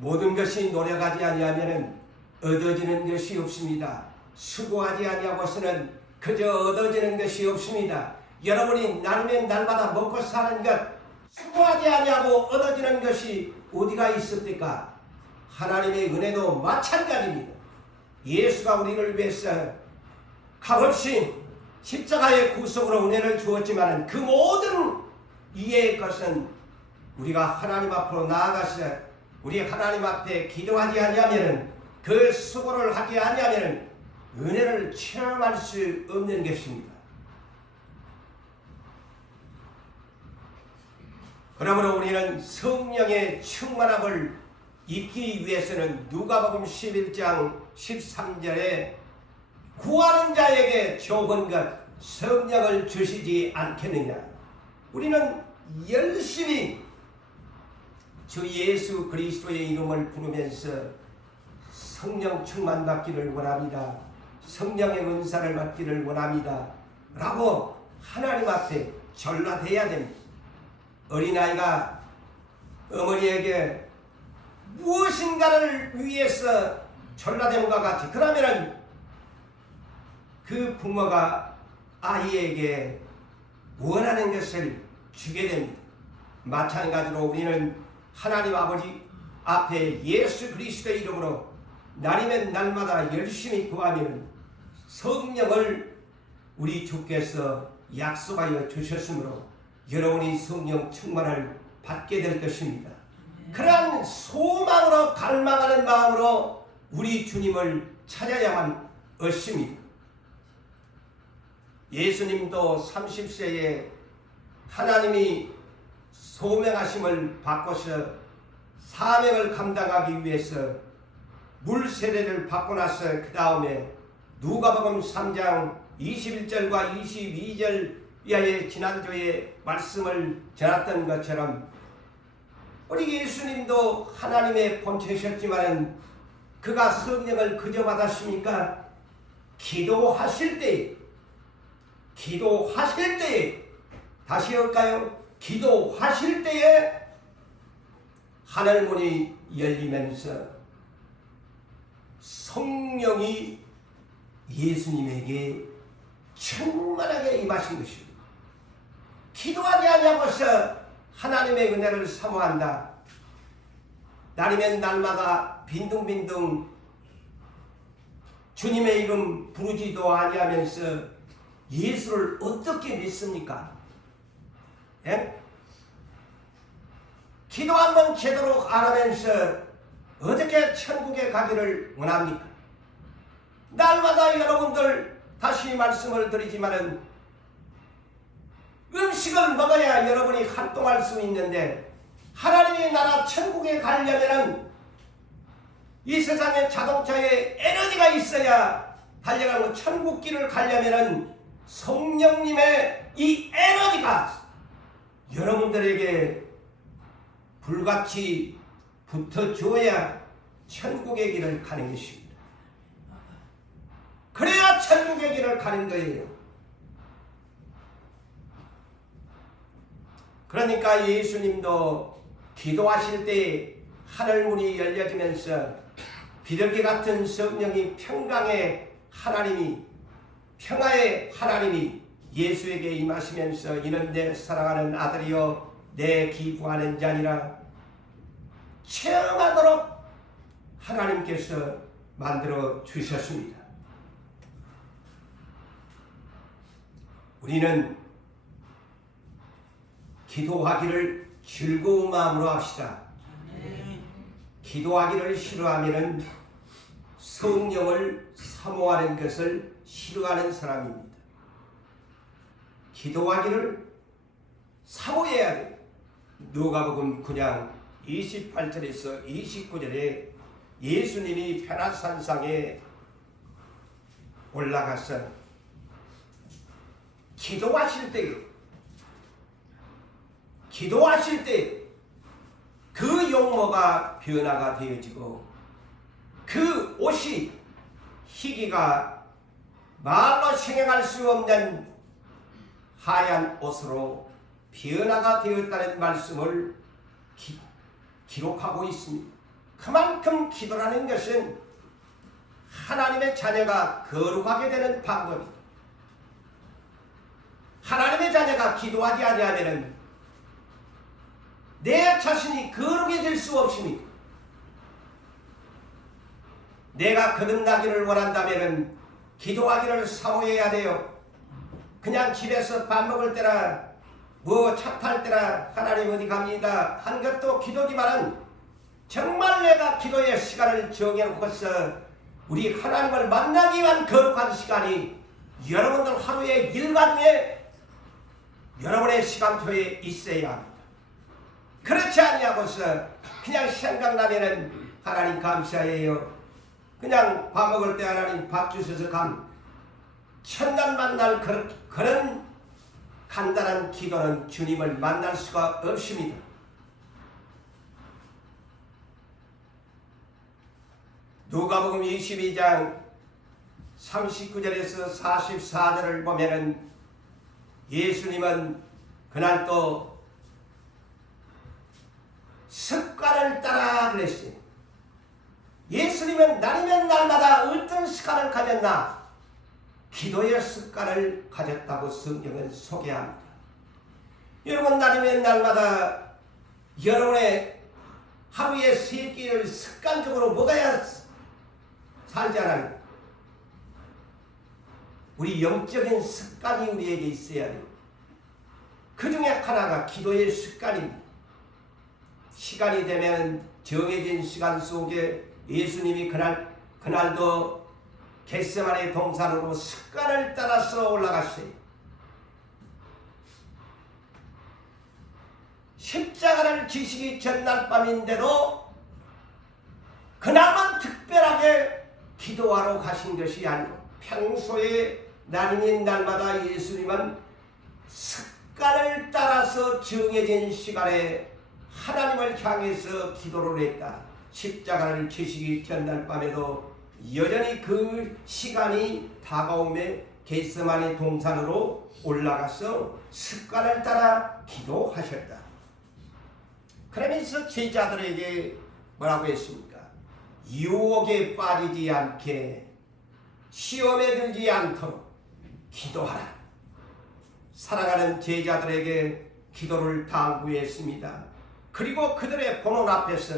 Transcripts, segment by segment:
모든 것이 노력하지 아니하면 얻어지는 것이 없습니다. 수고하지 아니하고서는 그저 얻어지는 것이 없습니다. 여러분이 날면 날마다 먹고 사는 것, 수고하지 아니하고 얻어지는 것이 어디가 있습니까? 하나님의 은혜도 마찬가지입니다. 예수가 우리를 위해서 값없이 십자가의 구속으로 은혜를 주었지만 그 모든 이의 것은 우리가 하나님 앞으로 나아가서 우리 하나님 앞에 기도하지 아니하면, 그 수고를 하지 아니하면 은혜를 체험할 수 없는 것입니다. 그러므로 우리는 성령의 충만함을 입기 위해서는 누가복음 11장 13절에 구하는 자에게 좋은 것 성령을 주시지 않겠느냐. 우리는 열심히 주 예수 그리스도의 이름을 부르면서 성령 충만 받기를 원합니다. 성령의 은사를 받기를 원합니다. 라고 하나님 앞에 전라돼야 됩니다. 어린아이가 어머니에게 무엇인가를 위해서 전라됨과 같이, 그러면은 그 부모가 아이에게 원하는 것을 주게 됩니다. 마찬가지로 우리는 하나님 아버지 앞에 예수 그리스도의 이름으로 날이면 날마다 열심히 구하면 성령을 우리 주께서 약속하여 주셨으므로 여러분이 성령 충만을 받게 될 것입니다. 그러한 소망으로 갈망하는 마음으로 우리 주님을 찾아야만 얻습니다. 예수님도 30세에 하나님이 소명하심을 받고서 사명을 감당하기 위해서 물세례를 받고 나서 그 다음에 누가복음 3장 21절과 22절 이하의 지난주에 말씀을 전했던 것처럼 우리 예수님도 하나님의 본체셨지만 그가 성령을 그저 받았습니까? 기도하실 때 다시 할까요? 기도하실 때에 하늘문이 열리면서 성령이 예수님에게 충만하게 임하신 것입니다. 기도하지 아니하고서 하나님의 은혜를 사모한다. 날이면 날마다 빈둥빈둥 주님의 이름 부르지도 아니하면서 예수를 어떻게 믿습니까? 예? 기도 한번 제대로 안 하면서 어떻게 천국에 가기를 원합니까? 날마다 여러분들 다시 말씀을 드리지만은 음식을 먹어야 여러분이 활동할 수 있는데, 하나님의 나라 천국에 가려면은 이 세상에 자동차에 에너지가 있어야 달려가고, 천국길을 가려면은 성령님의 이 에너지가 여러분들에게 불같이 붙어줘야 천국의 길을 가는 것입니다. 그래야 천국의 길을 가는 거예요. 그러니까 예수님도 기도하실 때 하늘문이 열려지면서 비둘기 같은 성령이 평강의 하나님이, 평화의 하나님이 예수에게 임하시면서 이는 내 사랑하는 아들이요 내 기부하는 자니라 체험하도록 하나님께서 만들어 주셨습니다. 우리는 기도하기를 즐거운 마음으로 합시다. 기도하기를 싫어하면 성령을 사모하는 것을 싫어하는 사람입니다. 기도하기를 사모해야 돼요. 누가복음 9장 28절에서 29절에 예수님이 베라산상에 올라가서 기도하실 때 그 용모가 변화가 되어지고 그 옷이 희기가 말로 생각할 수 없는 하얀 옷으로 변화가 되었다는 말씀을 기록하고 있습니다. 그만큼 기도라는 것은 하나님의 자녀가 거룩하게 되는 방법이다. 하나님의 자녀가 기도하지 아니하면 내 자신이 거룩해질 수 없습니다. 내가 거듭나기를 원한다면 기도하기를 사모해야 돼요. 그냥 집에서 밥 먹을 때나 뭐 차 탈 때나 하나님 어디 갑니다 한 것도 기도지만은 정말 내가 기도의 시간을 정해놓고서 우리 하나님을 만나기 위한 거룩한 시간이 여러분들 하루의 일과중에 여러분의 시간표에 있어야 합니다. 그렇지 않냐고서 그냥 생각나면은 하나님 감사해요. 그냥 밥 먹을 때 하나님 밥 주셔서 첫날 만날 그런 간단한 기도는 주님을 만날 수가 없습니다. 누가복음 22장 39절에서 44절을 보면은 예수님은 그날 또 습관을 따라 그랬어요. 예수님은 날이면 날마다 어떤 습관을 가졌나? 기도의 습관을 가졌다고 성경은 소개합니다. 여러분 날이면 날마다 여러분의 하루의 세 끼를 습관적으로 먹어야 살잖아요. 우리 영적인 습관이 우리에게 있어야 돼요. 그 중에 하나가 기도의 습관입니다. 시간이 되면 정해진 시간 속에 예수님이 그날도 겟세마네 동산으로 습관을 따라서 올라갔어요. 십자가를 지시기 전날 밤인데도 그날만 특별하게 기도하러 가신 것이 아니고 평소에 날이면 날마다 예수님은 습관을 따라서 정해진 시간에 하나님을 향해서 기도를 했다. 십자가를 지시기 전날 밤에도 여전히 그 시간이 다가오매 겟세마네 동산으로 올라가서 습관을 따라 기도하셨다. 그러면서 제자들에게 뭐라고 했습니까? 유혹에 빠지지 않게 시험에 들지 않도록 기도하라. 사랑하는 제자들에게 기도를 당부했습니다. 그리고 그들의 보는 앞에서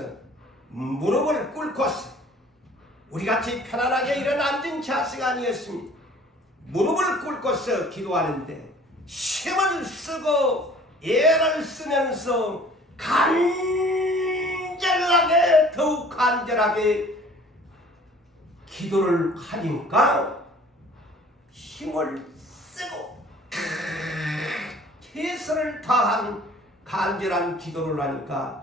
무릎을 꿇고서 우리같이 편안하게 이런 앉은 자세가 아니었습니다. 무릎을 꿇고서 기도하는데 힘을 쓰고 애를 쓰면서 간절하게 더욱 간절하게 기도를 하니까 힘을 쓰고 최선을 다한 간절한 기도를 하니까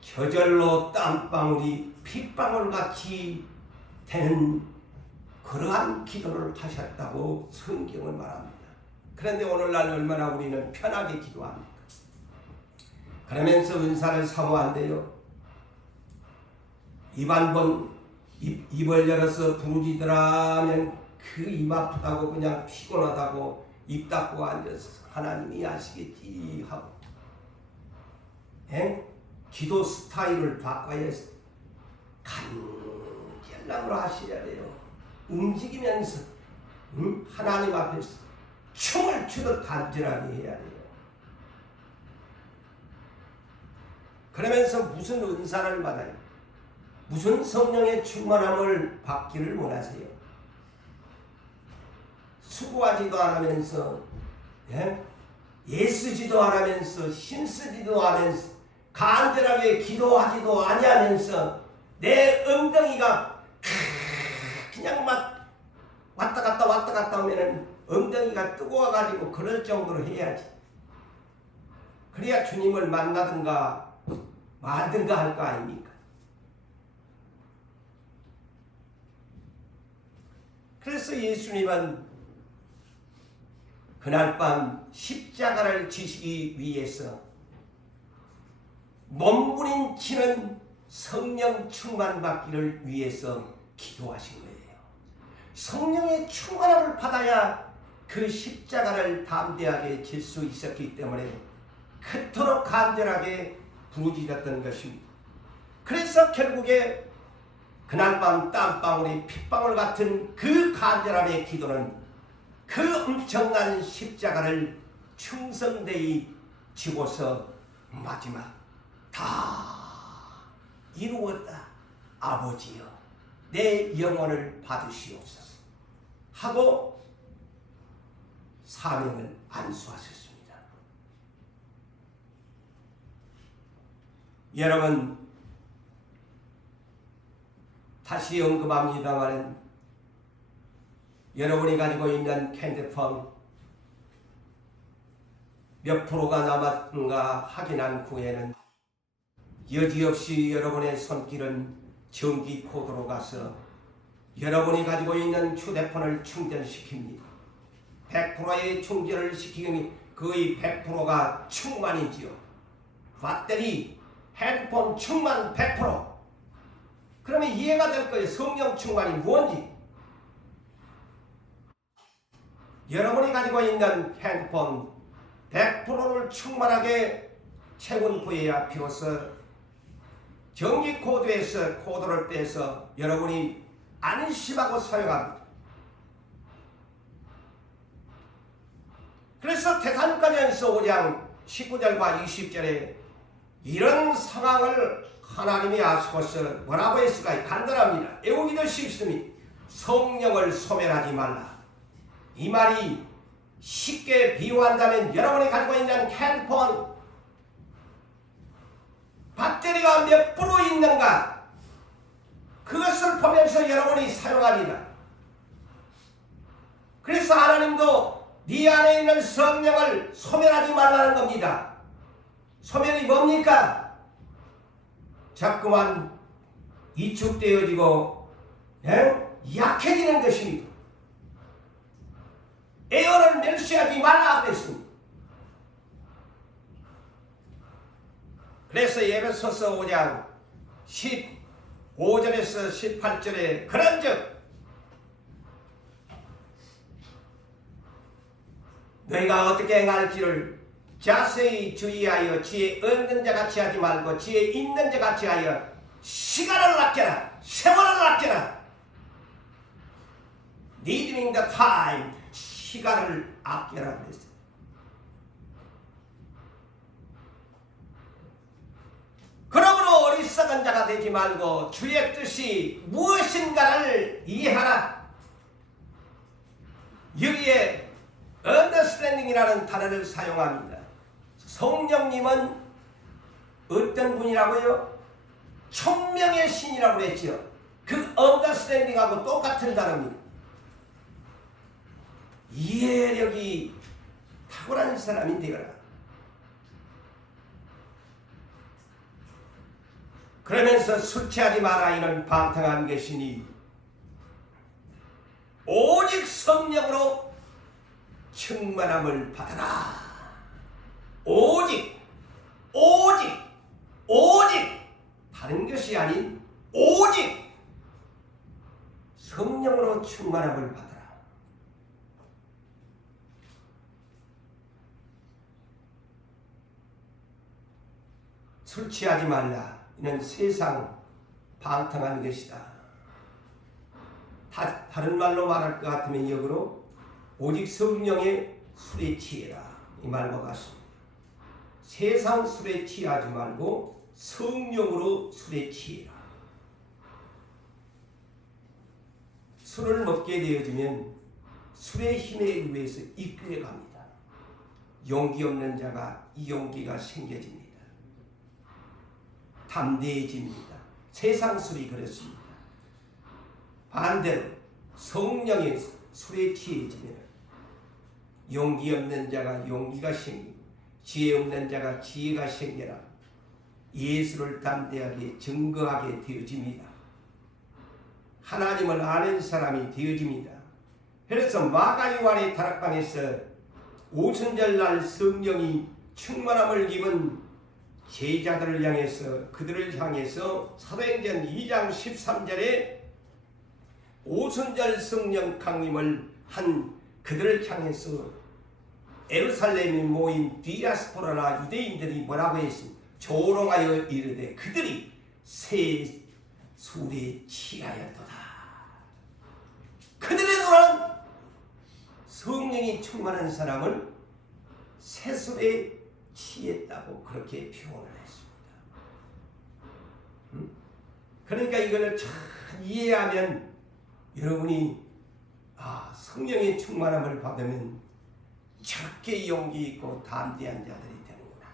저절로 땀방울이 핏방울같이 되는 그러한 기도를 하셨다고 성경은 말합니다. 그런데 오늘날 얼마나 우리는 편하게 기도합니까? 그러면서 은사를 사모한대요. 입을 열어서 부르짖으라 하면 그 입 아프다고 그냥 피곤하다고 입 닫고 앉아서 하나님이 아시겠지 하고 기도 스타일을 바꿔야 간절함으로 하셔야 돼요. 움직이면서 하나님 앞에서 춤을 추듯 간절하게 해야 돼요. 그러면서 무슨 은사를 받아요? 무슨 성령의 충만함을 받기를 원하세요? 수고하지도 않으면서 애쓰지도 않으면서 힘쓰지도 않으면서 간절하게 기도하지도 아니하면서 내 엉덩이가 그냥 막 왔다 갔다 하면은 엉덩이가 뜨거워가지고 그럴 정도로 해야지. 그래야 주님을 만나든가 말든가 할 거 아닙니까? 그래서 예수님은 그날 밤 십자가를 지시기 위해서 몸부림치는 성령 충만 받기를 위해서 기도하신 거예요. 성령의 충만함을 받아야 그 십자가를 담대하게 질 수 있었기 때문에 그토록 간절하게 부르짖었던 것입니다. 그래서 결국에 그날 밤 땀방울이 핏방울 같은 그 간절함의 기도는 그 엄청난 십자가를 충성되이 지고서 마지막 다 이루었다. 아버지여 내 영혼을 받으시옵소서 하고 사명을 안수하셨습니다. 여러분 다시 언급합니다만 여러분이 가지고 있는 핸드폰 몇 프로가 남았는가 확인한 후에는 여지없이 여러분의 손길은 전기 코드로 가서 여러분이 가지고 있는 휴대폰을 충전시킵니다. 100%의 충전을 시키니 거의 100%가 충만이지요. 배터리 핸드폰 충만 100%. 그러면 이해가 될 거예요. 성령 충만이 뭔지. 여러분이 가지고 있는 핸드폰 100%를 충만하게 채운 후에야 비로소 전기 코드에서 코드를 떼서 여러분이 안심하고 사용합니다. 그래서 데살로니가전서 5장 19절과 20절에 이런 상황을 하나님이 아시고서 뭐라고 했을까요? 간단합니다. 외우기도 쉽습니다. 성령을 소멸하지 말라. 이 말이 쉽게 비유한다면 여러분이 가지고 있는 핸드폰 배터리가 몇 프로 있는가 그것을 보면서 여러분이 사용합니다. 그래서 하나님도 네 안에 있는 성령을 소멸하지 말라는 겁니다. 소멸이 뭡니까? 자꾸만 이축되어지고 약해지는 것입니다. 에어를 멸시하지 말라 그랬습니다. 그래서 에베소서 5장 15절에서 18절에 그런즉 너희가 어떻게 행할지를 자세히 주의하여 지혜 없는 자 같이 하지 말고 지혜 있는 자 같이 하여 시간을 아껴라. 세월을 아껴라. Needing the time. 시간을 아껴라 그랬어요. 그러므로 어리석은 자가 되지 말고 주의 뜻이 무엇인가를 이해하라. 여기에 understanding이라는 단어를 사용합니다. 성령님은 어떤 분이라고요? 총명의 신이라고 그랬죠. 그 understanding하고 똑같은 단어입니다. 이해력이 탁월한 사람이 되거라. 그러면서 술 취하지 마라 이는 방탕한 것이니 오직 성령으로 충만함을 받아라. 오직 다른 것이 아닌 오직 성령으로 충만함을 받아라. 술 취하지 말라. 이는 세상 방탕한 것이다. 다른 말로 말할 것 같으면 역으로 오직 성령의 술에 취해라. 이 말과 같습니다. 세상 술에 취하지 말고 성령으로 술에 취해라. 술을 먹게 되어지면 술의 힘에 의해서 이끌려갑니다. 용기 없는 자가 이 용기가 생겨집니다. 담대해집니다. 세상 술이 그렇습니다. 반대로 성령의 술에 취해지면 용기 없는 자가 용기가 생기고 지혜 없는 자가 지혜가 생겨라. 예수를 담대하게 증거하게 되어집니다. 하나님을 아는 사람이 되어집니다. 그래서 마가요한의 다락방에서 오순절날 성령이 충만함을 입은 제자들을 향해서 그들을 향해서 사도행전 2장 13절에 오순절 성령 강림을 한 그들을 향해서 예루살렘에 모인 디아스포라나 유대인들이 뭐라고 했습니까? 조롱하여 이르되 그들이 새 술에 취하였도다. 그들의 눈은 성령이 충만한 사람을 새 술에 취했다고 그렇게 표현을 했습니다. 그러니까 이거를 잘 이해하면 여러분이 성령의 충만함을 받으면 저렇게 용기 있고 담대한 자들이 되는구나.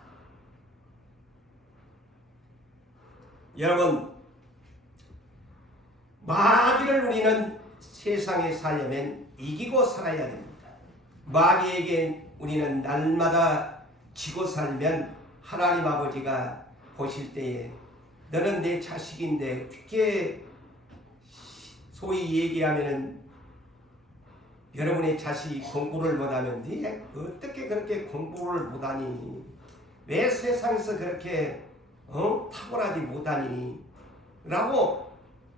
여러분, 마귀를 우리는 세상에 살려면 이기고 살아야 됩니다. 마귀에게 우리는 날마다 지고 살면 하나님 아버지가 보실 때에 너는 내 자식인데 어떻게 소위 얘기하면은 여러분의 자식이 공부를 못하면 네 어떻게 그렇게 공부를 못하니? 왜 세상에서 그렇게 탁월하지 못하니? 라고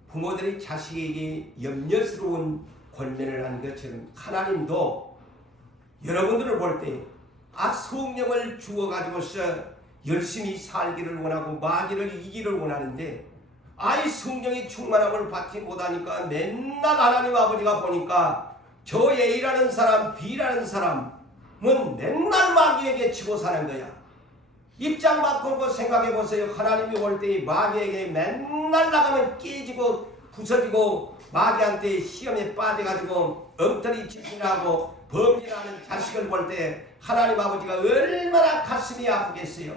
부모들이 자식에게 염려스러운 권면을 하는 것처럼 하나님도 여러분들을 볼 때 성령을 주어가지고서 열심히 살기를 원하고 마귀를 이기를 원하는데 성령의 충만함을 받지 못하니까 맨날 하나님 아버지가 보니까 저 A라는 사람, B라는 사람은 맨날 마귀에게 치고 사는 거야. 입장 바꾸고 생각해 보세요. 하나님이 볼 때 마귀에게 맨날 나가면 깨지고 부서지고 마귀한테 시험에 빠져가지고 엉터리 짓이라고 범죄하는 자식을 볼 때 하나님 아버지가 얼마나 가슴이 아프겠어요.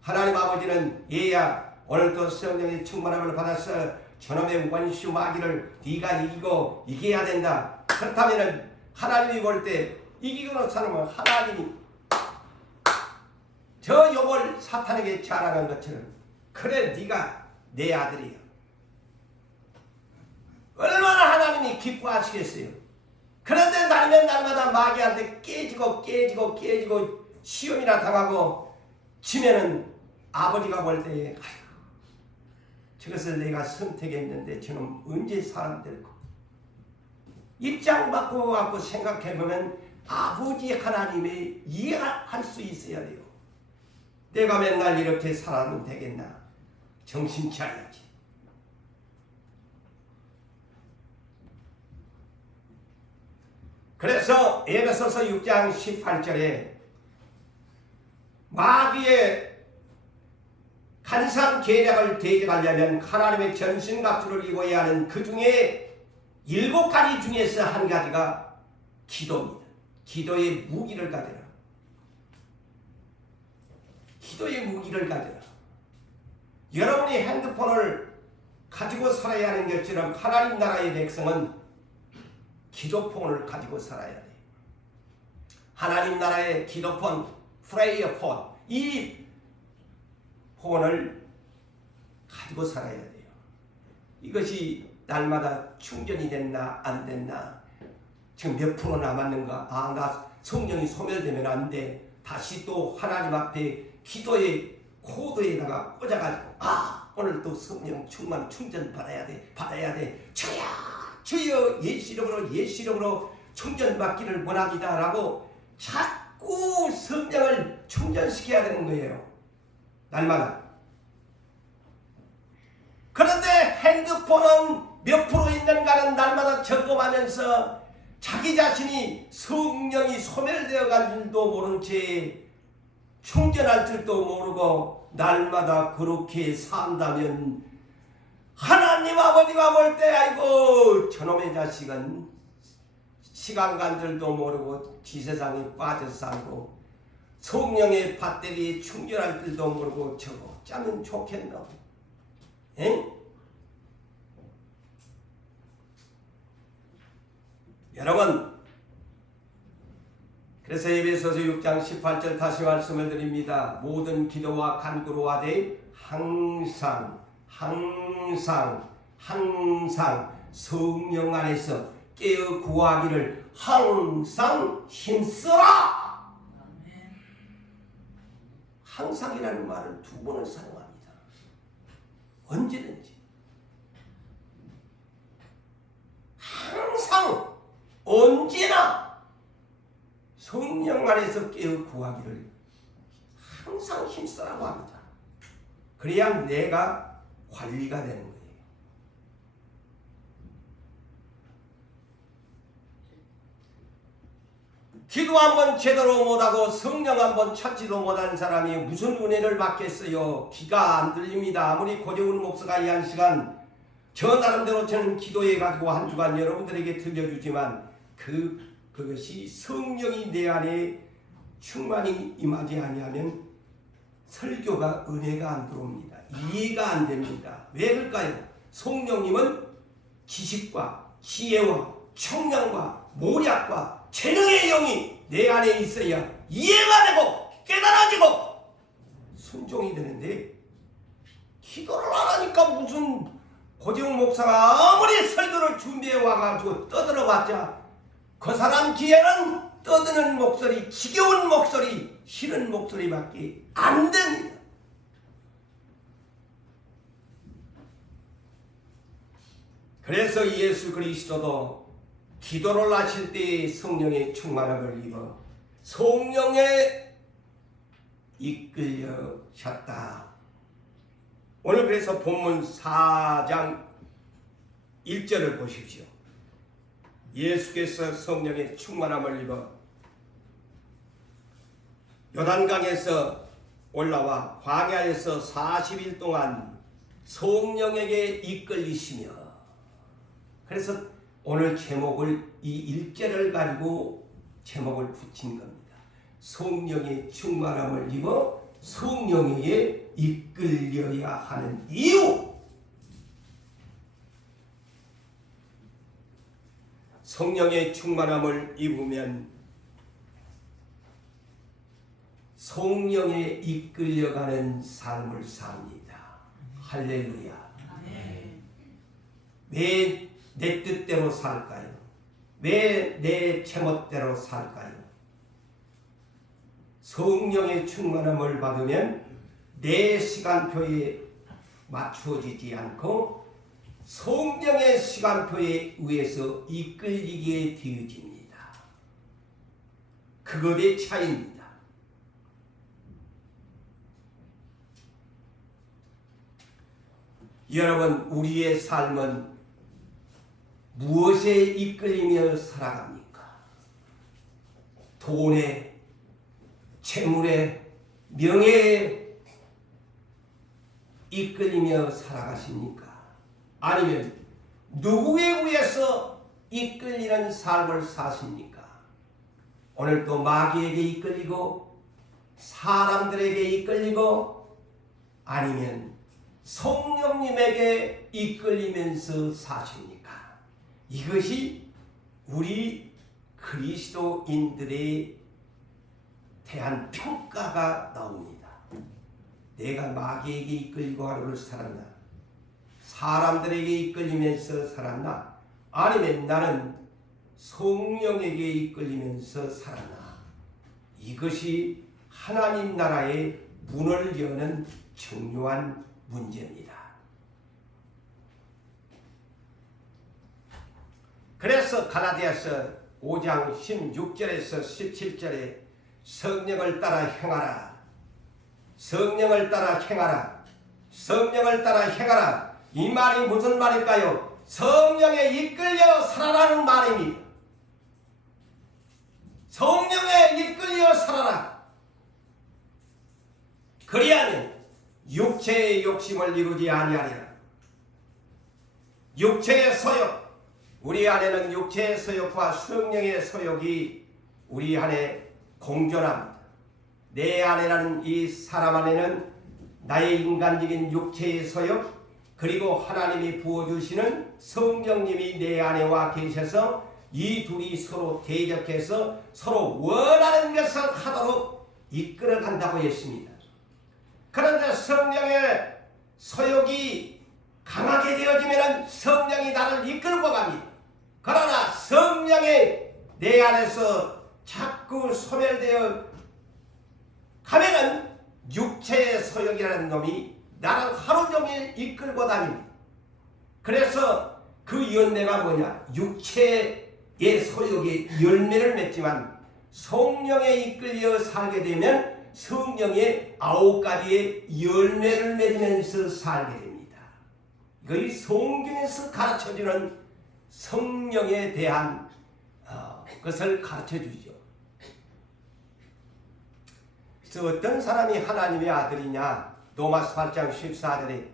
하나님 아버지는 얘야 오늘도 성령의 충만함을 받아서 저놈의 원수 마귀를 네가 이기고 이겨야 된다. 그렇다면 하나님이 볼 때 이기고 사는 하나님이 저 욥을 사탄에게 자랑한 것처럼 그래 네가 내 아들이야. 얼마나 하나님이 기뻐하시겠어요. 그런데 날면 날마다 마귀한테 깨지고 시험이나 당하고 지면은 아버지가 볼 때에 저것을 내가 선택했는데 저놈 언제 사람 될까? 입장 바꾸고 생각해보면 아버지 하나님의 이해할 수 있어야 돼요. 내가 맨날 이렇게 살아도 되겠나? 정신 차려야지. 그래서 에베소서 6장 18절에 마귀의 간사한 계략을 대적하려면 하나님의 전신갑주를 입어야 하는 그 중에 7가지 중에서 한 가지가 기도입니다. 기도의 무기를 가져라. 기도의 무기를 가져라. 여러분이 핸드폰을 가지고 살아야 하는 것처럼 하나님 나라의 백성은 기도폰을 가지고 살아야 돼요. 하나님 나라의 기도폰, 프레이어폰, 이 폰을 가지고 살아야 돼요. 이것이 날마다 충전이 됐나 안 됐나, 지금 몇 프로 남았는가, 나 성령이 소멸되면 안 돼. 다시 또 하나님 앞에 기도의 코드에다가 꽂아가지고 오늘 또 성령 충전 받아야 돼. 주여 예수 이름으로 충전받기를 원합니다 라고 자꾸 성령을 충전시켜야 되는 거예요. 날마다. 그런데 핸드폰은 몇 프로 있는가는 날마다 점검하면서 자기 자신이 성령이 소멸되어 간 줄도 모른 채 충전할 줄도 모르고 날마다 그렇게 산다면 하나님 아버지가 볼 때 아이고 저놈의 자식은 시간 간 줄도 모르고 지세상에 빠져 살고 성령의 배터리에 충전할 줄도 모르고 저거 짜면 좋겠나? 에? 여러분, 그래서 에베소서 6장 18절 다시 말씀을 드립니다. 모든 기도와 간구로 하되 항상 성령 안에서 깨어 구하기를 항상 힘써라. 항상이라는 말을 2번을 사용합니다. 언제든지. 항상 언제나 성령 안에서 깨어 구하기를 항상 힘쓰라고 합니다. 그래야 내가 관리가 되는 거예요. 기도 한번 제대로 못하고 성령 한번 찾지도 못한 사람이 무슨 은혜를 받겠어요. 귀가 안 들립니다. 아무리 고재훈 목사가 이 한 시간 저 나름대로 저는 기도해가지고 한 주간 여러분들에게 들려주지만 그것이 성령이 내 안에 충만히 임하지 아니하면 설교가 은혜가 안 들어옵니다. 이해가 안 됩니다. 왜 그럴까요? 성령님은 지식과 지혜와 청량과 모략과 재능의 영이 내 안에 있어야 이해가 되고 깨달아지고 순종이 되는데, 기도를 안 하니까 무슨 고재훈 목사가 아무리 설교를 준비해 와가지고 떠들어봤자 그 사람 귀에는 떠드는 목소리, 지겨운 목소리, 싫은 목소리밖에 안 됩니다. 그래서 예수 그리스도도 기도를 하실 때 성령의 충만함을 입어 성령에 이끌려셨다. 오늘 그래서 본문 4장 1절을 보십시오. 예수께서 성령의 충만함을 입어 요단강에서 올라와 광야에서 40일 동안 성령에게 이끌리시며, 그래서 오늘 제목을 이 1절을 가지고 제목을 붙인 겁니다. 성령의 충만함을 입어 성령에게 이끌려야 하는 이유. 성령의 충만함을 입으면 성령에 이끌려가는 삶을 삽니다. 할렐루야. 왜 내 뜻대로 살까요? 왜 내 제멋대로 살까요? 성령의 충만함을 받으면 내 시간표에 맞추어지지 않고 성령의 시간표에 의해서 이끌리게 되어집니다. 그것의 차이입니다. 여러분, 우리의 삶은 무엇에 이끌리며 살아갑니까? 돈에, 재물에, 명예에 이끌리며 살아가십니까? 아니면 누구에 의해서 이끌리는 삶을 사십니까? 오늘 또 마귀에게 이끌리고 사람들에게 이끌리고 아니면 성령님에게 이끌리면서 사십니까? 이것이 우리 그리스도인들에 대한 평가가 나옵니다. 내가 마귀에게 이끌리고 하루를 살았나? 사람들에게 이끌리면서 살았나? 아니면 나는 성령에게 이끌리면서 살았나? 이것이 하나님 나라의 문을 여는 중요한 문제입니다. 그래서 갈라디아서 5장 16절에서 17절에 성령을 따라 행하라, 성령을 따라 행하라, 성령을 따라 행하라, 이 말이 무슨 말일까요? 성령에 이끌려 살아라는 말입니다. 성령에 이끌려 살아라. 그리하면 육체의 욕심을 이루지 아니하리라. 육체의 소욕, 우리 안에는 육체의 소욕과 성령의 소욕이 우리 안에 공존합니다. 내 안에는, 이 사람 안에는 나의 인간적인 육체의 소욕, 그리고 하나님이 부어주시는 성령님이 내 안에 와 계셔서 이 둘이 서로 대적해서 서로 원하는 것을 하도록 이끌어간다고 했습니다. 그런데 성령의 소욕이 강하게 되어지면 성령이 나를 이끌고 갑니다. 그러나 성령이 내 안에서 자꾸 소멸되어 가면은 육체의 소욕이라는 놈이 나를 하루 종일 이끌고 다닙니다. 그래서 그 열매가 뭐냐? 육체의 소욕의 열매를 맺지만 성령에 이끌려 살게 되면 성령의 9가지의 열매를 맺으면서 살게 됩니다. 이것이 성경에서 가르쳐주는 성령에 대한 것을 가르쳐주죠. 그래서 어떤 사람이 하나님의 아들이냐? 로마서 8장 14절에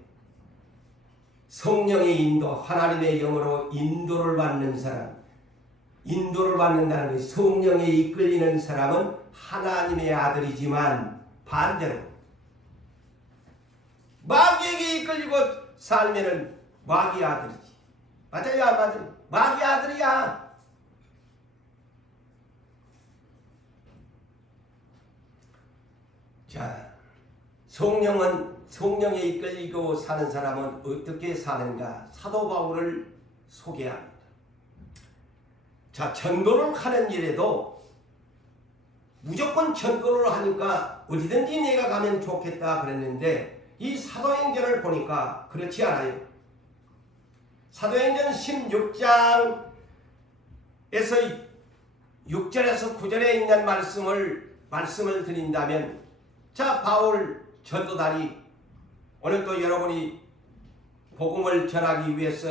성령의 인도, 하나님의 영으로 인도를 받는 사람, 인도를 받는다는 것이 성령에 이끌리는 사람은 하나님의 아들이지만 반대로 마귀에게 이끌리고 살면은 마귀 아들이지. 맞아요, 안 맞아요? 마귀 아들이야. 자, 성령에 이끌리고 사는 사람은 어떻게 사는가? 사도 바울을 소개합니다. 자, 전도를 하는 일에도 무조건 전도를 하니까 어디든지 내가 가면 좋겠다 그랬는데 이 사도행전을 보니까 그렇지 않아요. 사도행전 16장에서 6절에서 9절에 있는 말씀을 드린다면, 자, 바울 전도단이 오늘 또 여러분이 복음을 전하기 위해서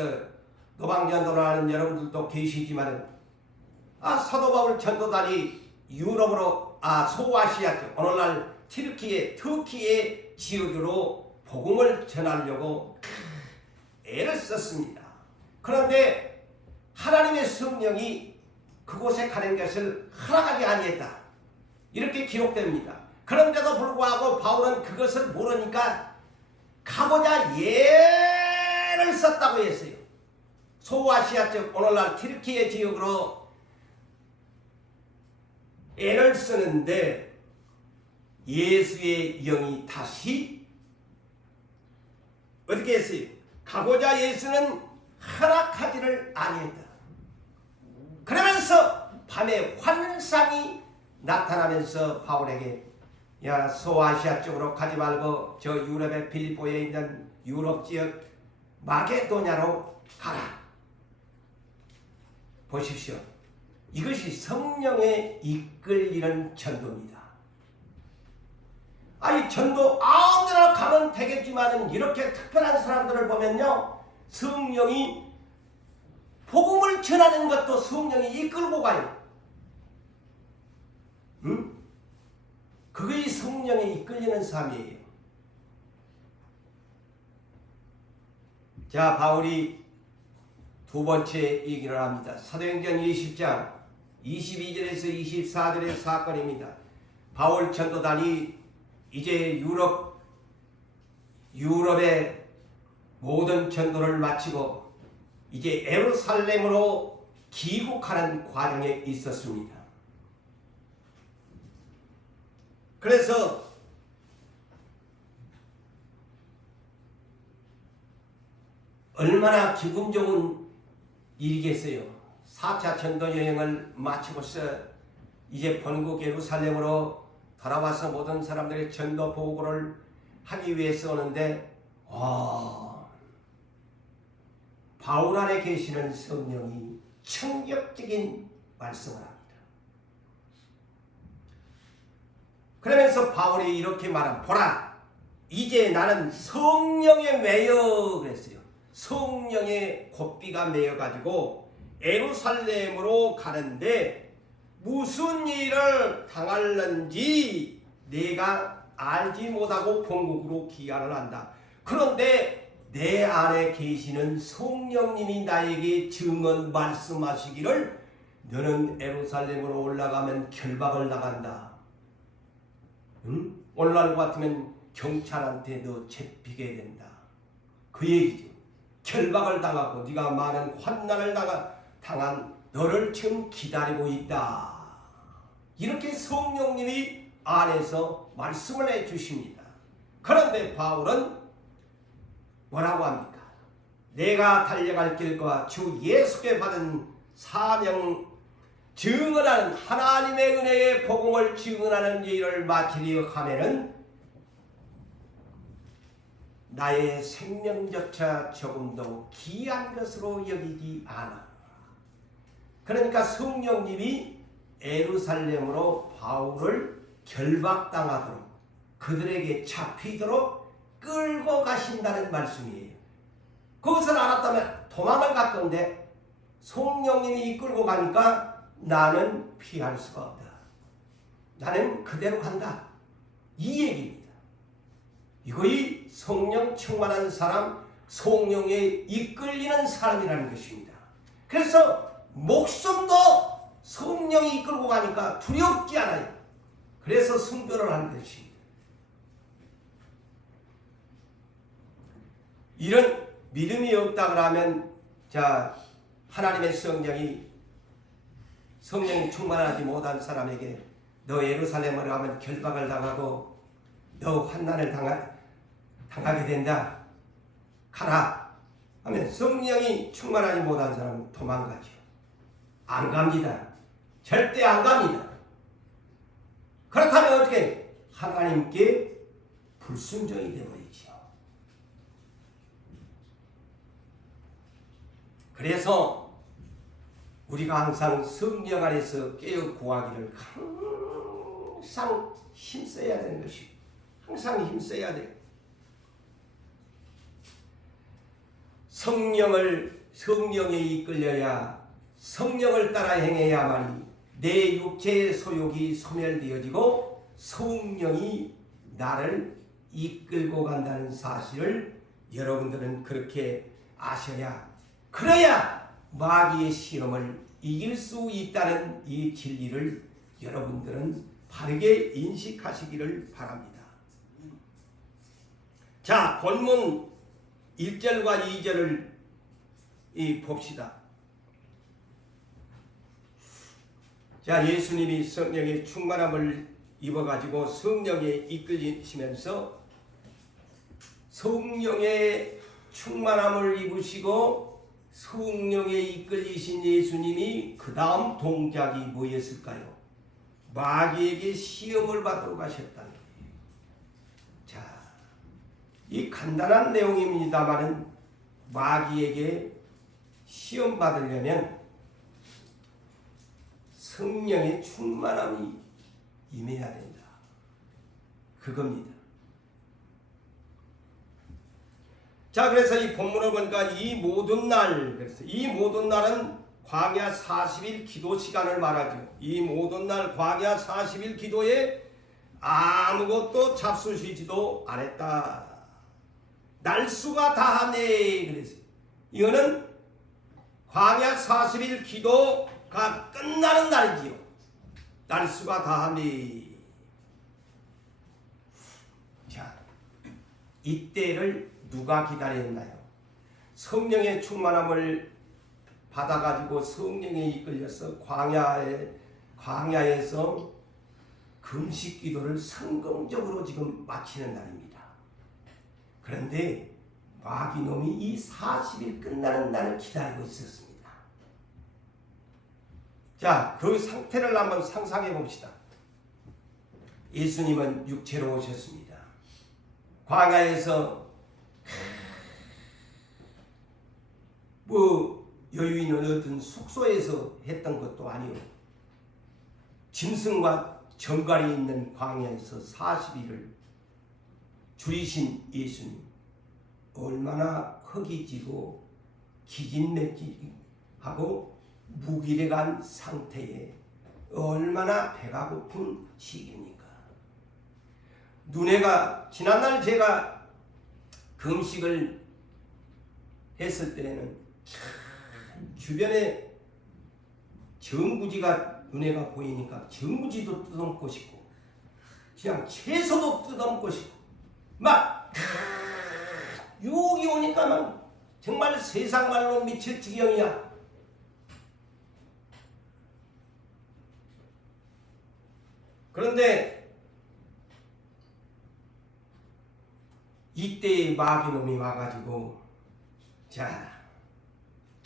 노방전도를 하는 여러분들도 계시지만, 사도 바울 전도단이 유럽으로, 소아시아 쪽, 오늘날 터키의 지역으로 복음을 전하려고 애를 썼습니다. 그런데 하나님의 성령이 그곳에 가는 것을 허락하지 아니했다, 이렇게 기록됩니다. 그런데도 불구하고 바울은 그것을 모르니까 가고자 애를 썼다고 했어요. 소아시아 쪽, 오늘날 터키의 지역으로 애를 쓰는데 예수의 영이 다시 어떻게 했어요? 가고자 예수는 허락하지를 아니했다. 그러면서 밤에 환상이 나타나면서 바울에게, 야, 소아시아 쪽으로 가지 말고 저 유럽의 빌립보에 있는 유럽 지역 마게도냐로 가라. 보십시오. 이것이 성령에 이끌리는 전도입니다. 아니, 전도 아무데나 가면 되겠지만 이렇게 특별한 사람들을 보면요, 성령이 복음을 전하는 것도 성령이 이끌고 가요. 그게 성령에 이끌리는 삶이에요. 자, 바울이 두 번째 얘기를 합니다. 사도행전 20장 22절에서 24절의 사건입니다. 바울 전도단이 이제 유럽의 모든 전도를 마치고 이제 예루살렘으로 귀국하는 과정에 있었습니다. 그래서 얼마나 기분 좋은 일이겠어요. 4차 전도 여행을 마치고서 이제 본국 예루살렘으로 돌아와서 모든 사람들의 전도 보고를 하기 위해서 오는데, 바울 안에 계시는 성령이 충격적인 말씀을 합니다. 그러면서 바울이 이렇게 말합니다. 보라, 이제 나는 성령에 매여 그랬어요. 성령의 곧비가 매여가지고 예루살렘으로 가는데 무슨 일을 당할는지 내가 알지 못하고 본국으로 귀환을 한다. 그런데 내 안에 계시는 성령님이 나에게 증언 말씀하시기를 너는 예루살렘으로 올라가면 결박을 당한다. 오늘날 같으면 경찰한테 너 잡히게 된다. 그 얘기죠. 결박을 당하고 네가 많은 환난을 당한 너를 지금 기다리고 있다. 이렇게 성령님이 안에서 말씀을 해주십니다. 그런데 바울은 뭐라고 합니까? 내가 달려갈 길과 주 예수께 받은 사명 증언하는 하나님의 은혜의 복음을 증언하는 일을 마치려 하면은 나의 생명조차 조금도 귀한 것으로 여기지 않아. 그러니까 성령님이 예루살렘으로 바울을 결박당하도록 그들에게 잡히도록 끌고 가신다는 말씀이에요. 그것을 알았다면 도망을 갈 건데 성령님이 이끌고 가니까 나는 피할 수가 없다. 나는 그대로 간다. 이 얘기입니다. 이거이 성령 충만한 사람, 성령에 이끌리는 사람이라는 것입니다. 그래서 목숨도 성령이 이끌고 가니까 두렵지 않아요. 그래서 순교를 하는 것입니다. 이런 믿음이 없다 그러면 자 하나님의 성령이 충만하지 못한 사람에게 너 예루살렘으로 가면 결박을 당하고 너 환난을 당하게 된다. 가라 하면 성령이 충만하지 못한 사람은 도망가죠. 안 갑니다. 절대 안 갑니다. 그렇다면 어떻게 하나님께 불순종이 되어버리죠. 그래서 우리가 항상 성령 안에서 깨어 구하기를 항상 힘써야 되는 것입니다. 항상 힘써야 돼요. 성령에 이끌려야 성령을 따라 행해야만이 내 육체의 소욕이 소멸되어지고 성령이 나를 이끌고 간다는 사실을 여러분들은 그렇게 아셔야 그래야 마귀의 시험을 이길 수 있다는 이 진리를 여러분들은 바르게 인식하시기를 바랍니다. 자, 본문 1절과 2절을 봅시다. 자, 예수님이 성령의 충만함을 입어가지고 성령에 이끌리시면서 성령의 충만함을 입으시고 성령에 이끌리신 예수님이 그 다음 동작이 뭐였을까요? 마귀에게 시험을 받으러 가셨다는 거예요. 자, 이 간단한 내용입니다만은 마귀에게 시험 받으려면 성령의 충만함이 임해야 된다. 그겁니다. 자, 그래서 이 본문을 보니까 이 모든 날은 광야 40일 기도 시간을 말하죠. 이 모든 날 광야 40일 기도에 아무것도 잡수시지도 않았다. 날수가 다하네. 그랬어요. 이거는 광야 40일 기도가 끝나는 날이지요. 날수가 다하네. 자, 이때를 누가 기다렸나요? 성령의 충만함을 받아가지고 성령에 이끌려서 광야에서 금식 기도를 성공적으로 지금 마치는 날입니다. 그런데 마귀놈이 이 40일 끝나는 날을 기다리고 있었습니다. 자, 그 상태를 한번 상상해 봅시다. 예수님은 육체로 오셨습니다. 광야에서 여유 있는 어떤 숙소에서 했던 것도 아니고 짐승과 정갈이 있는 광야에서 40일을 줄이신 예수님, 얼마나 허기지고 기진맥진하고 무기력한 상태에 얼마나 배가 고픈 시기입니까? 지난날 제가 금식을 했을 때는 주변에 정구지가 눈에가 보이니까 정구지도 뜯어먹고 싶고 그냥 채소도 뜯어먹고 싶고 막 유혹이 오니까 막 정말 세상 말로 미칠 지경이야. 그런데 이때의 마귀놈이 와가지고 자,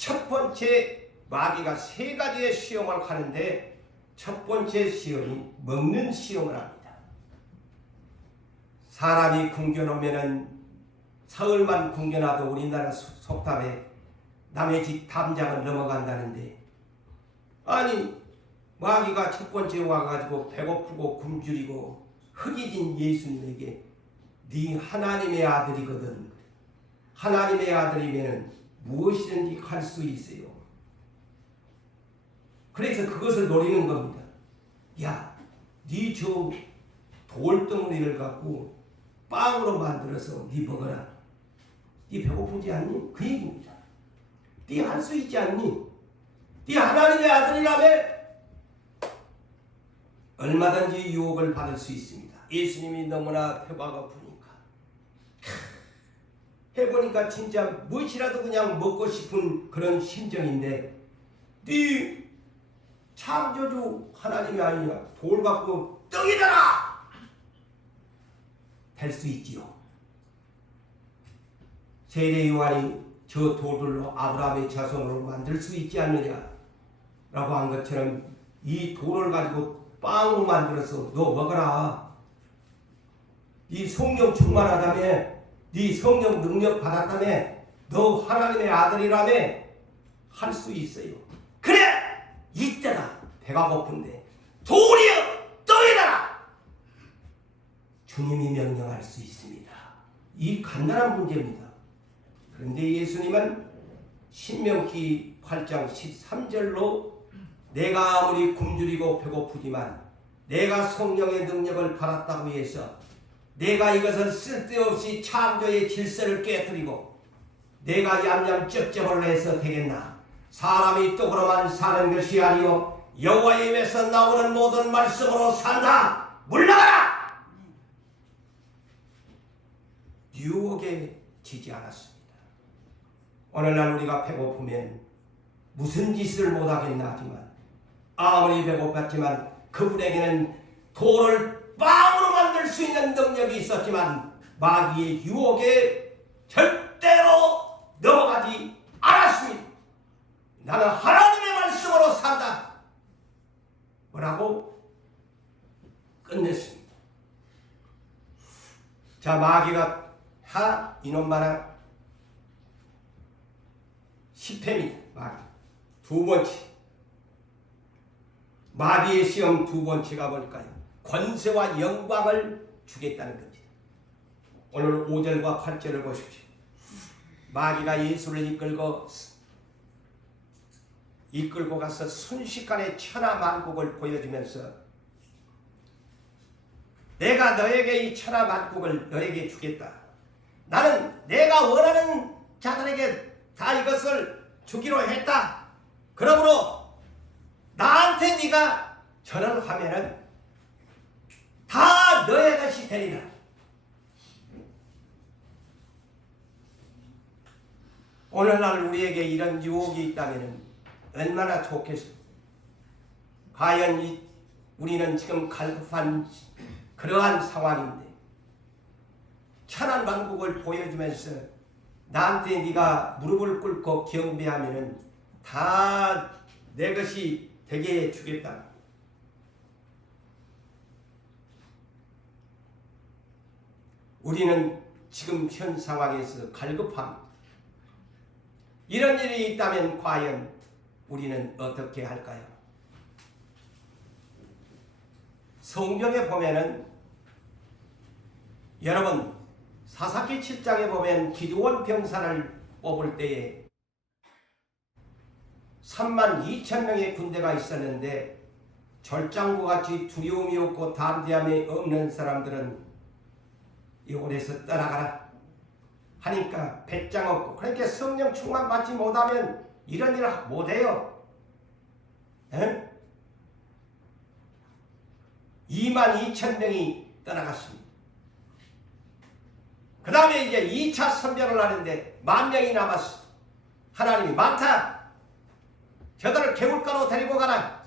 첫 번째 마귀가 세 가지의 시험을 하는데 첫 번째 시험이 먹는 시험을 합니다. 사람이 굶겨놓으면은 사흘만 굶겨놔도 우리나라 속담에 남의 집 담장을 넘어간다는데 아니 마귀가 첫 번째 와가지고 배고프고 굶주리고 흑이진 예수님에게 네 하나님의 아들이거든. 하나님의 아들이면 무엇이든지 할 수 있어요. 그래서 그것을 노리는 겁니다. 야, 네 저 돌덩어리를 갖고 빵으로 만들어서 네 먹어라. 네 배고프지 않니? 그 얘기입니다. 네 할 수 있지 않니? 네 하나님의 아들이라며 얼마든지 유혹을 받을 수 있습니다. 예수님이 너무나 배가 고프니까 해보니까 진짜 무엇이라도 그냥 먹고 싶은 그런 심정인데 네 창조주 하나님이 아니냐 돌 갖고 떡이더라 될 수 있지요. 세례 요한이 저 돌들로 아브라함의 자손으로 만들 수 있지 않느냐 라고 한 것처럼 이 돌을 가지고 빵으로 만들어서 너 먹어라. 네 성령 충만하다며, 네 성령 능력 받았다며, 너 하나님의 아들이라며 할 수 있어요. 그래! 이때다 배가 고픈데 돌이여 떡이라 주님이 명령할 수 있습니다. 이 간단한 문제입니다. 그런데 예수님은 신명기 8장 13절로 내가 아무리 굶주리고 배고프지만 내가 성령의 능력을 받았다고 해서 내가 이것을 쓸데없이 창조의 질서를 깨뜨리고 내가 얌얌 쩝쩝을 해서 되겠나. 사람이 떡으로만 사는 것이 아니요 여호와의 입에서 나오는 모든 말씀으로 산다. 물러가라. 유혹에 지지 않았습니다. 오늘날 우리가 배고프면 무슨 짓을 못하겠나 하지만 아무리 배고팠지만 그분에게는 돌을 빵으로 만들 수 있는 능력이 있었지만 마귀의 유혹에 절대로 넘어가지 않았습니다. 나는 하나님의 말씀으로 산다. 뭐라고 끝냈습니다. 자, 마귀가 하 이놈마나 10회입니다. 마귀 두 번째 마귀의 시험 두 번째가 뭘까요? 권세와 영광을 주겠다는 겁니다. 오늘 5절과 8절을 보십시오. 마귀가 예수를 이끌고 가서 순식간에 천하만국을 보여주면서 내가 너에게 이 천하만국을 너에게 주겠다. 나는 내가 원하는 자들에게 다 이것을 주기로 했다. 그러므로 나한테 네가 절을 하면은 다 너의 것이 되리라. 오늘날 우리에게 이런 유혹이 있다면 얼마나 좋겠습니까? 과연 우리는 지금 갈급한 그러한 상황인데 천하만국을 보여주면서 나한테 네가 무릎을 꿇고 경배하면은 다 내 것이 되게 해주겠다. 우리는 지금 현 상황에서 갈급합니다. 이런 일이 있다면 과연 우리는 어떻게 할까요? 성경에 보면은 여러분 사사기 7장에 보면 기드온 병사를 뽑을 때에 32,000명의 군대가 있었는데 절장구같이 두려움이 없고 담대함이 없는 사람들은 이곳에서 떠나가라 하니까 배짱 없고 그러니까 성령 충만 받지 못하면 이런 일을 못해요. 22,000명이 떠나갔습니다. 그 다음에 이제 2차 선별을 하는데 10,000명이 남았어. 하나님이 많다. 저들을 개울가로 데리고 가라.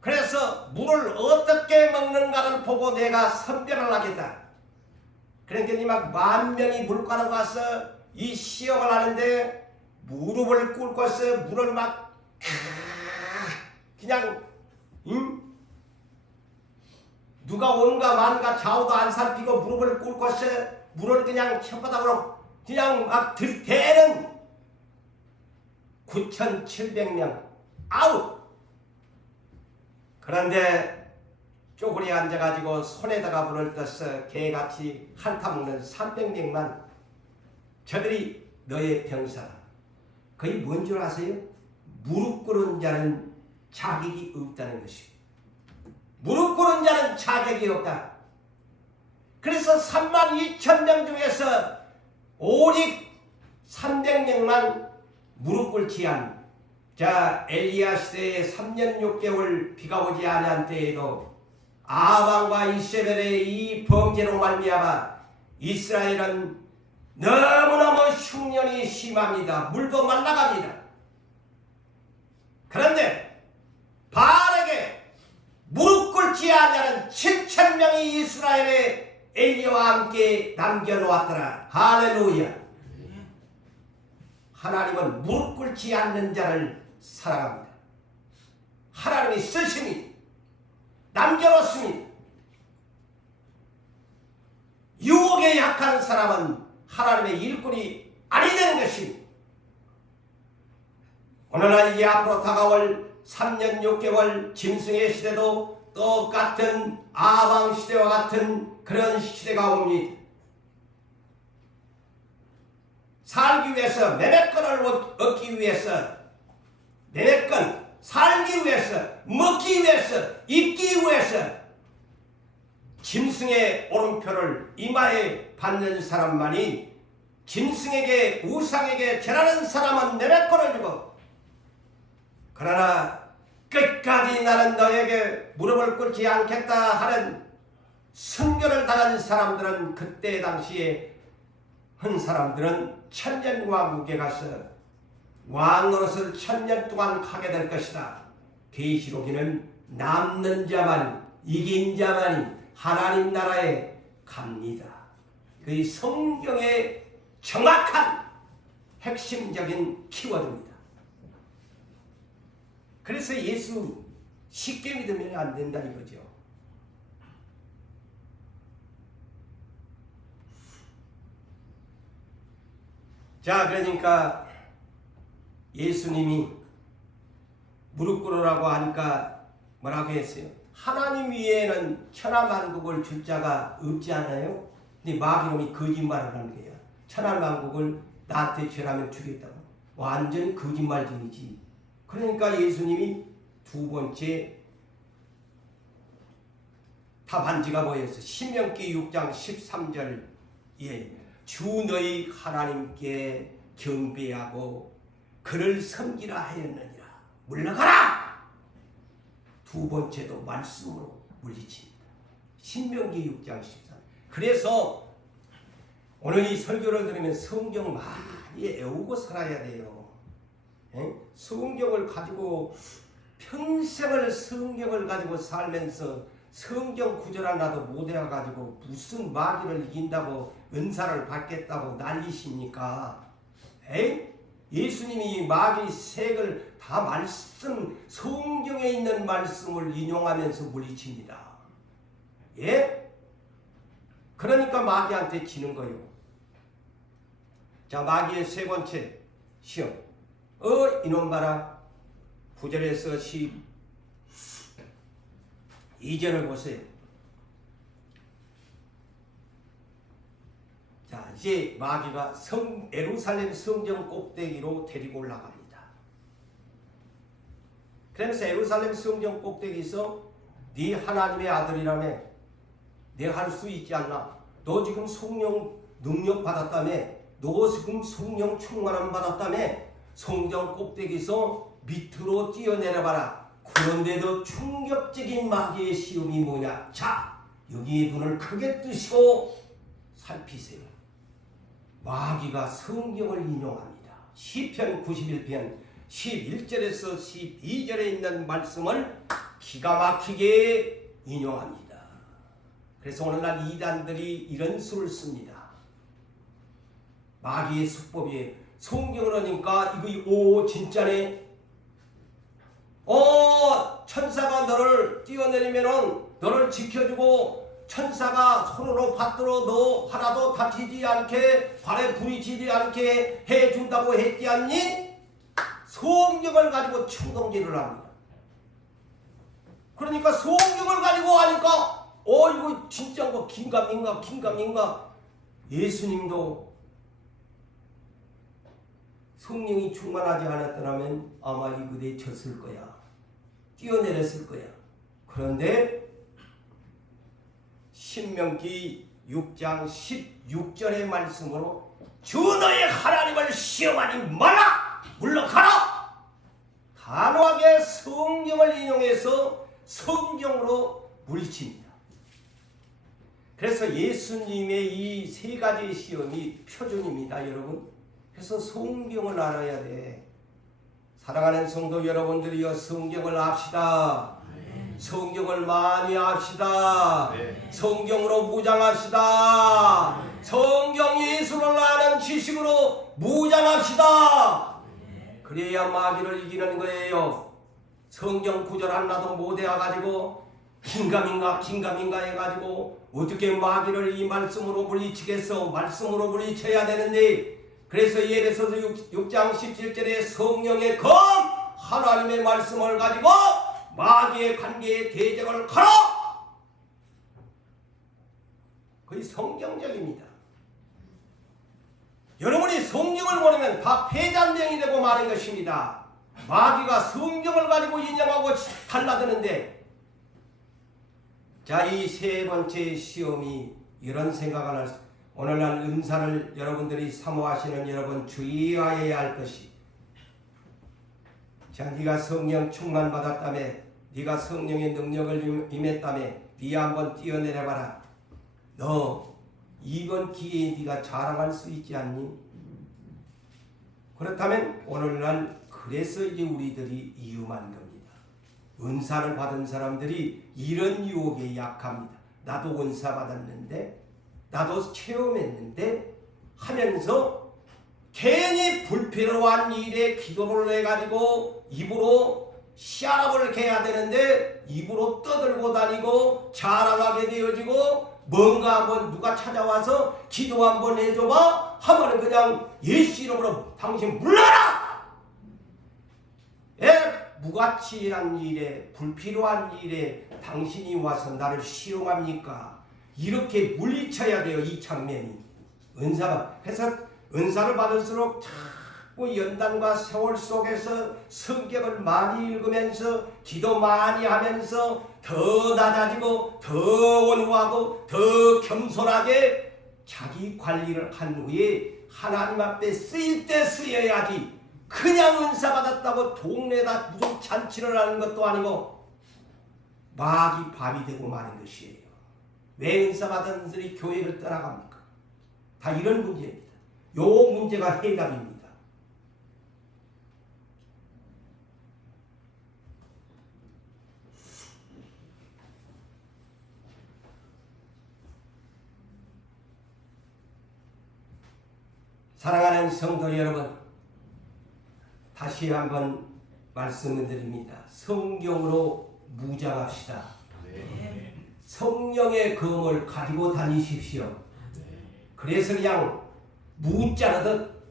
그래서 물을 어떻게 먹는가를 보고 내가 선별을 하겠다. 그러니까 막 10,000명이 물가로 가서 이 시험을 하는데 무릎을 꿇고서 물을 막 그냥 누가 오는가 마는가 좌우도 안 살피고 무릎을 꿇고서 물을 그냥 혓바닥으로 그냥 막 들이대는 9,700명 아웃. 그런데 쪼그리 앉아가지고 손에다가 불을 떠서 개같이 핥아먹는 300명만 저들이 너의 병사다. 그게 뭔 줄 아세요? 무릎 꿇은 자는 자격이 없다는 것입니다. 무릎 꿇은 자는 자격이 없다. 그래서 32,000명 중에서 오직 300명만 무릎 꿇지 않은 자 엘리야 시대에 3년 6개월 비가 오지 아니한 때에도 아방과 이세벨의 이 범죄로 말미암아 이스라엘은 너무너무 흉년이 심합니다. 물도 말라갑니다. 그런데 바알에게 무릎 꿇지 아니하는 7,000명이 이스라엘의 엘리야와 함께 남겨놓았더라. 할렐루야. 하나님은 무릎 꿇지 않는 자를 사랑합니다. 하나님이 쓰십니다. 남겨놓습니다. 유혹에 약한 사람은 하나님의 일꾼이 아니 되는 것입니다. 오늘날 이제 앞으로 다가올 3년 6개월 짐승의 시대도 똑같은 아방 시대와 같은 그런 시대가 옵니다. 살기 위해서 매매권을 얻기 위해서 매매권 살기 위해서 먹기 위해서 입기 위해서 짐승의 오른표를 이마에 받는 사람만이 짐승에게 우상에게 절하는 사람은 매매권을 주고 그러나 끝까지 나는 너에게 무릎을 꿇지 않겠다 하는 순교를 당한 사람들은 그때 당시에 한 사람들은 천년왕국에 가서 왕노릇을 1000년 동안 하게 될 것이다. 계시록에는 남는 자만이 이긴 자만이 하나님 나라에 갑니다. 그 성경의 정확한 핵심적인 키워드입니다. 그래서 예수 쉽게 믿으면 안 된다 이거죠. 자, 그러니까 예수님이 무릎 꿇으라고 하니까 뭐라고 했어요? 하나님 위에는 천하만국을 줄 자가 없지 않아요? 근데 마귀놈이 거짓말을 하는 거야. 천하만국을 나한테 죄라면 주겠다고. 완전히 거짓말쟁이지. 그러니까 예수님이 두 번째 답안지가 뭐였어? 신명기 6장 13절에 주 너희 하나님께 경배하고 그를 섬기라 하였느니라. 물러가라! 두 번째도 말씀으로 물리칩니다. 신명기 6장 13. 그래서 오늘 이 설교를 들으면 성경 많이 애우고 살아야 돼요. 성경을 가지고 평생을 성경을 가지고 살면서 성경 구절 하나도 못 외워가지고 무슨 마귀를 이긴다고 은사를 받겠다고 난리십니까? 예수님이 마귀 색을 다 말씀 성경에 있는 말씀을 인용하면서 물리칩니다. 예? 그러니까 마귀한테 지는 거예요. 자, 마귀의 세 번째 시험. 이놈 봐라. 9절에서 12절을 보세요. 자, 이제 마귀가 예루살렘 성전 꼭대기로 데리고 올라갑니다. 그러면서 예루살렘 성전 꼭대기에서 네 하나님의 아들이라며 내가 할 수 있지 않나? 너 지금 성령 능력 받았다며? 너 지금 성령 충만함 받았다며? 성전 꼭대기에서 밑으로 뛰어내려봐라. 그런데도 충격적인 마귀의 시험이 뭐냐? 자, 여기에 눈을 크게 뜨시고 살피세요. 마귀가 성경을 인용합니다. 시편 91편 11절에서 12절에 있는 말씀을 기가 막히게 인용합니다. 그래서 오늘날 이단들이 이런 수를 씁니다. 마귀의 수법이 성경을 하니까 이거 진짜네. 천사가 너를 뛰어내리면은 너를 지켜주고 천사가 손으로 받들어 너 하나도 다치지 않게 발에 불이 지지 않게 해준다고 했지 않니? 성경을 가지고 충동질을 합니다. 그러니까 성경을 가지고 하니까 이거 진짜인가 긴가민가. 예수님도 성령이 충만하지 않았더라면 아마 이 무대에 졌을 거야. 뛰어내렸을 거야. 그런데 신명기 6장 16절의 말씀으로 주 너의 하나님을 시험하지 말라! 물러가라! 단호하게 성경을 인용해서 성경으로 물리칩니다. 그래서 예수님의 이 세 가지 시험이 표준입니다, 여러분. 그래서 성경을 알아야 돼. 사랑하는 성도 여러분들이여, 성경을 압시다. 성경을 많이 합시다. 성경으로 무장합시다. 성경 예수를 아는 지식으로 무장합시다. 그래야 마귀를 이기는 거예요. 성경 구절 하나도 못 외워가지고 긴가민가 해가지고 어떻게 마귀를 이 말씀으로 물리치겠어? 말씀으로 물리쳐야 되는데, 그래서 예배서서 6장 17절에 성령의 검 하나님의 말씀을 가지고 마귀의 관계의 대적을 걸어! 거의 성경적입니다. 여러분이 성경을 모르면 다 폐잔병이 되고 마는 것입니다. 마귀가 성경을 가지고 인정하고 달라드는데, 자, 이 세 번째 시험이 이런 생각을 할 수, 오늘날 은사를 여러분들이 사모하시는 여러분 주의하여야 할 것이, 자, 네가 성령 충만 받았다며, 네가 성령의 능력을 임했다며, 네 한번 뛰어내려봐라. 너 이번 기회에 네가 자랑할 수 있지 않니? 그렇다면 오늘날 그래서 이제 우리들이 위험한 겁니다. 은사를 받은 사람들이 이런 유혹에 약합니다. 나도 은사 받았는데, 나도 체험했는데 하면서 괜히 불필요한 일에 기도를 해가지고 입으로 시아랍을 해야 되는데 입으로 떠들고 다니고 자랑하게 되어지고, 뭔가 한번 누가 찾아와서 기도 한번 해줘봐 하면은 그냥 예수 이름으로 당신 물러라! 무가치한 일에, 불필요한 일에 당신이 와서 나를 시험합니까? 이렇게 물리쳐야 돼요. 이 장면이 은사가. 그래서 은사를 받을수록 자꾸 연단과 세월 속에서 성경을 많이 읽으면서 기도 많이 하면서 더 낮아지고 더 온유하고 더 겸손하게 자기 관리를 한 후에 하나님 앞에 쓰일 때 쓰여야지, 그냥 은사 받았다고 동네에다 무슨 잔치를 하는 것도 아니고 마귀 밥이 되고 마는 것이에요. 왜 은사 받은 분들이 교회를 떠나갑니까? 다 이런 문제입니다. 요 문제가 해답입니다. 사랑하는 성도 여러분, 다시 한번 말씀을 드립니다. 성경으로 무장합시다. 성령의 검을 가지고 다니십시오. 그래서 그냥 무자르듯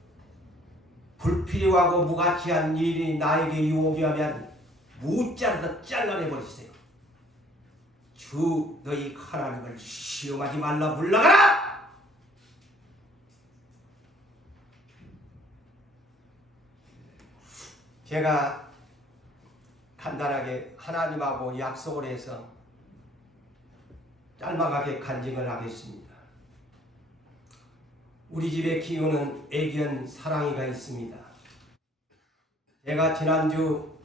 불필요하고 무가치한 일이 나에게 유혹이 하면 무자르듯 잘라내버리세요. 주 너희 하나님을 시험하지 말라, 물러가라! 제가 간단하게 하나님하고 약속을 해서 짤막하게 간증을 하겠습니다. 우리 집에 키우는 애견 사랑이가 있습니다. 제가 지난주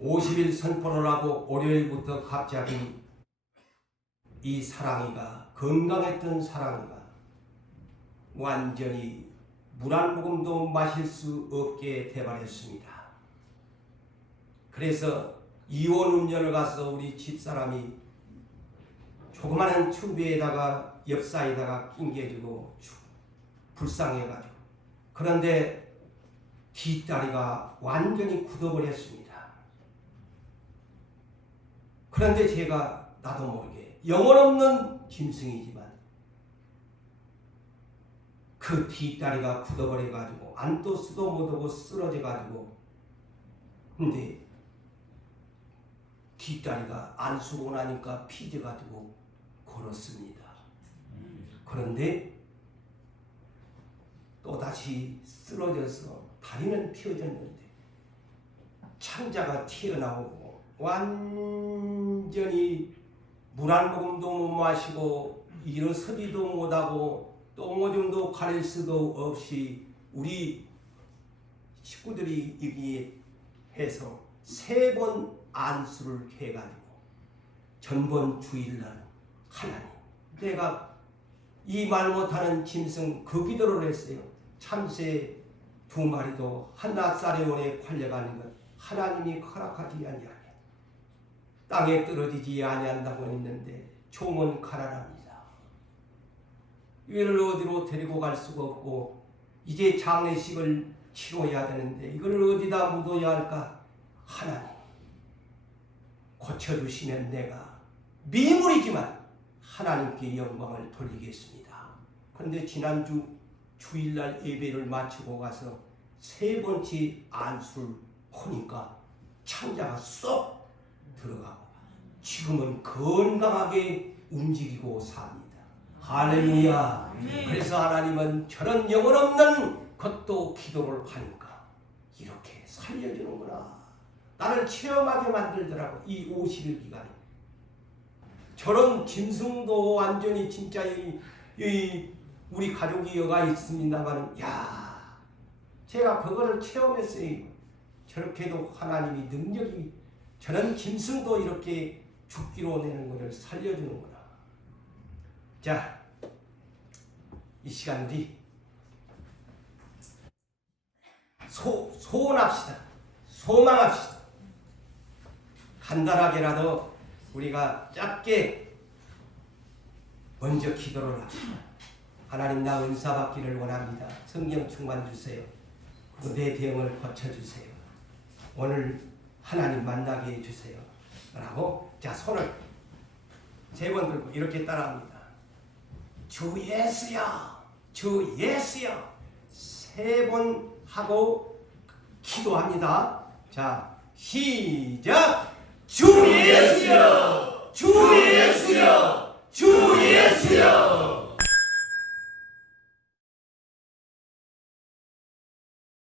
50일 선포를 하고 월요일부터 갑자기 이 사랑이가, 건강했던 사랑이가 완전히 물 한 모금도 마실 수 없게 돼버렸습니다. 그래서 이온 음료를 가서 우리 집사람이 조그마한 튜브에다가 엽사에다가 낑겨주고 불쌍해가지고, 그런데 뒷다리가 완전히 굳어버렸습니다. 그런데 제가 나도 모르게 영혼 없는 짐승이지만 그 뒷다리가 굳어버려가지고 앉도 쓰도 못하고 쓰러져가지고, 근데 뒷다리가 안 쓰고 나니까 피제가 되고 걸었습니다. 그런데 또다시 쓰러져서 다리는 펴졌는데 창자가 튀어나오고 완전히 물 한 모금도 못 마시고 일어서지도 못하고 똥오줌도 가릴 수도 없이 우리 식구들이 여기에 해서 3번 안수를 해가지고 전번 주일날 하나님 내가 이 말 못하는 짐승 그 기도를 했어요. 참새 2마리도 한낱살에 원에 팔려가는 것 하나님이 허락하지 아니하냐 땅에 떨어지지 아니한다고 했는데 종은 가난합니다. 이를 어디로 데리고 갈 수가 없고 이제 장례식을 치러야 되는데 이걸 어디다 묻어야 할까? 하나님 고쳐주시면 내가 미물이지만 하나님께 영광을 돌리겠습니다. 그런데 지난주 주일날 예배를 마치고 가서 3번째 안수를 하니까 창자가 쏙 들어가고 지금은 건강하게 움직이고 삽니다. 할렐루야. 그래서 하나님은 저런 영혼 없는 것도 기도를 하니까 이렇게 살려주는구나. 나를 체험하게 만들더라고. 이 50일 기간에 저런 짐승도 완전히 진짜 우리 가족이 여가 있습니다만 야 제가 그거를 체험했어요. 저렇게도 하나님이 능력이 저런 짐승도 이렇게 죽기로 내는 것을 살려주는구나. 자, 이 시간 우리 소원합시다. 소망합시다. 간단하게라도 우리가 짧게 먼저 기도를 합시다. 하나님 나 은사 받기를 원합니다. 성령 충만 주세요. 그리고 내 병을 고쳐주세요. 오늘 하나님 만나게 해주세요. 라고 자 손을 3번 들고 이렇게 따라합니다. 주 예수여 주 예수여 3번 하고 기도합니다. 자 시작. 주 예수여